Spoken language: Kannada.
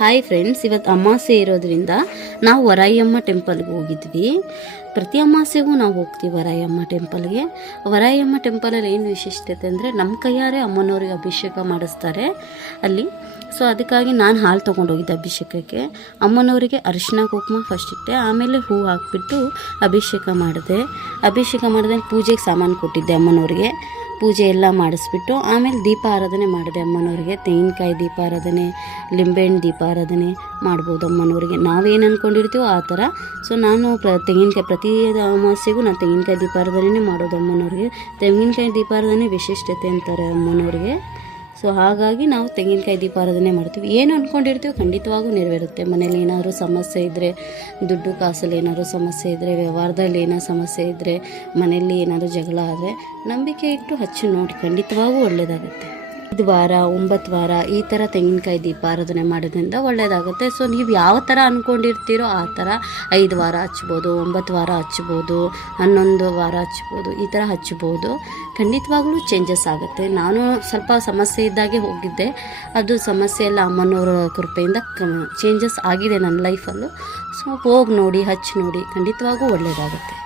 ಹಾಯ್ ಫ್ರೆಂಡ್ಸ್, ಇವತ್ತು ಅಮಾವಾಸ್ಯೆ ಇರೋದ್ರಿಂದ ನಾವು ವರಾಯಮ್ಮ ಟೆಂಪಲ್ಗೆ ಹೋಗಿದ್ವಿ. ಪ್ರತಿ ಅಮಾವಾಸ್ಯೆಗೂ ನಾವು ಹೋಗ್ತೀವಿ ವರಾಯಮ್ಮ ಟೆಂಪಲ್ಗೆ. ವರಾಯಮ್ಮ ಟೆಂಪಲಲ್ಲಿ ಏನು ವಿಶಿಷ್ಟತೆ ಅಂದರೆ ನಮ್ಮ ಕೈಯಾರೆ ಅಮ್ಮನವ್ರಿಗೆ ಅಭಿಷೇಕ ಮಾಡಿಸ್ತಾರೆ ಅಲ್ಲಿ. ಸೊ ಅದಕ್ಕಾಗಿ ನಾನು ಹಾಲು ತೊಗೊಂಡೋಗಿದ್ದೆ ಅಭಿಷೇಕಕ್ಕೆ. ಅಮ್ಮನವರಿಗೆ ಅರಿಶಿನ ಕುಂಕುಮ ಫಸ್ಟ್ ಇಟ್ಟೆ, ಆಮೇಲೆ ಹೂ ಹಾಕ್ಬಿಟ್ಟು ಅಭಿಷೇಕ ಮಾಡಿದೆ. ಪೂಜೆಗೆ ಸಾಮಾನು ಕೊಟ್ಟಿದ್ದೆ ಅಮ್ಮನವ್ರಿಗೆ. ಪೂಜೆ ಎಲ್ಲ ಮಾಡಿಸ್ಬಿಟ್ಟು ಆಮೇಲೆ ದೀಪ ಆರಾಧನೆ ಮಾಡಿದೆ ಅಮ್ಮನವ್ರಿಗೆ. ತೆಂಗಿನಕಾಯಿ ದೀಪ ಆರಾಧನೆ, ಲಿಂಬೆಹಣ್ಣು ದೀಪ ಆರಾಧನೆ ಮಾಡ್ಬೋದು ಅಮ್ಮನವ್ರಿಗೆ. ನಾವೇನು ಅಂದ್ಕೊಂಡಿರ್ತೀವೋ ಆ ಥರ. ಸೊ ನಾನು ಪ್ರತಿ ಅಮಾವಾಸ್ಯೆಗೂ ನಾನು ತೆಂಗಿನಕಾಯಿ ದೀಪ ಆರಾಧನೆ ಮಾಡೋದು ಅಮ್ಮನವ್ರಿಗೆ. ತೆಂಗಿನಕಾಯಿ ದೀಪ ಆರಾಧನೆ ವಿಶಿಷ್ಟತೆ ಅಂತಾರೆ ಅಮ್ಮನವ್ರಿಗೆ. ಸೊ ಹಾಗಾಗಿ ನಾವು ತೆಂಗಿನಕಾಯಿ ದೀಪ ಆರಾಧನೆ ಮಾಡ್ತೀವಿ. ಏನು ಅಂದ್ಕೊಂಡಿರ್ತೀವಿ ಖಂಡಿತವಾಗೂ ನೆರವೇರುತ್ತೆ. ಮನೇಲಿ ಏನಾದರೂ ಸಮಸ್ಯೆ ಇದ್ದರೆ, ದುಡ್ಡು ಕಾಸಲ್ಲಿ ಏನಾದರೂ ಸಮಸ್ಯೆ ಇದ್ದರೆ, ವ್ಯವಹಾರದಲ್ಲಿ ಏನೋ ಸಮಸ್ಯೆ ಇದ್ದರೆ, ಮನೆಯಲ್ಲಿ ಏನಾದರೂ ಜಗಳ ಆದರೆ ನಂಬಿಕೆ ಇಟ್ಟು ಹಚ್ಚಿ ನೋಡಿ, ಖಂಡಿತವಾಗೂ ಒಳ್ಳೆಯದಾಗುತ್ತೆ. 5 ವಾರ 9 ವಾರ ಈ ಥರ ತೆಂಗಿನಕಾಯಿ ದೀಪ ಆರಾಧನೆ ಮಾಡೋದ್ರಿಂದ ಒಳ್ಳೆಯದಾಗುತ್ತೆ. ಸೊ ನೀವು ಯಾವ ಥರ ಅಂದ್ಕೊಂಡಿರ್ತೀರೋ ಆ ಥರ 5 ವಾರ ಹಚ್ಬೋದು, 9 ವಾರ ಹಚ್ಬೋದು, 11 ವಾರ ಹಚ್ಬೋದು, ಈ ಥರ ಹಚ್ಬೋದು. ಖಂಡಿತವಾಗ್ಲೂ ಚೇಂಜಸ್ ಆಗುತ್ತೆ. ನಾನು ಸ್ವಲ್ಪ ಸಮಸ್ಯೆ ಇದ್ದಾಗೆ ಹೋಗಿದ್ದೆ. ಅದು ಸಮಸ್ಯೆ ಎಲ್ಲ ಅಮ್ಮನವರ ಕೃಪೆಯಿಂದ ಚೇಂಜಸ್ ಆಗಿದೆ ನನ್ನ ಲೈಫಲ್ಲೂ. ಸೊ ಹೋಗಿ ನೋಡಿ, ಹಚ್ಚಿ ನೋಡಿ, ಖಂಡಿತವಾಗೂ ಒಳ್ಳೆಯದಾಗುತ್ತೆ.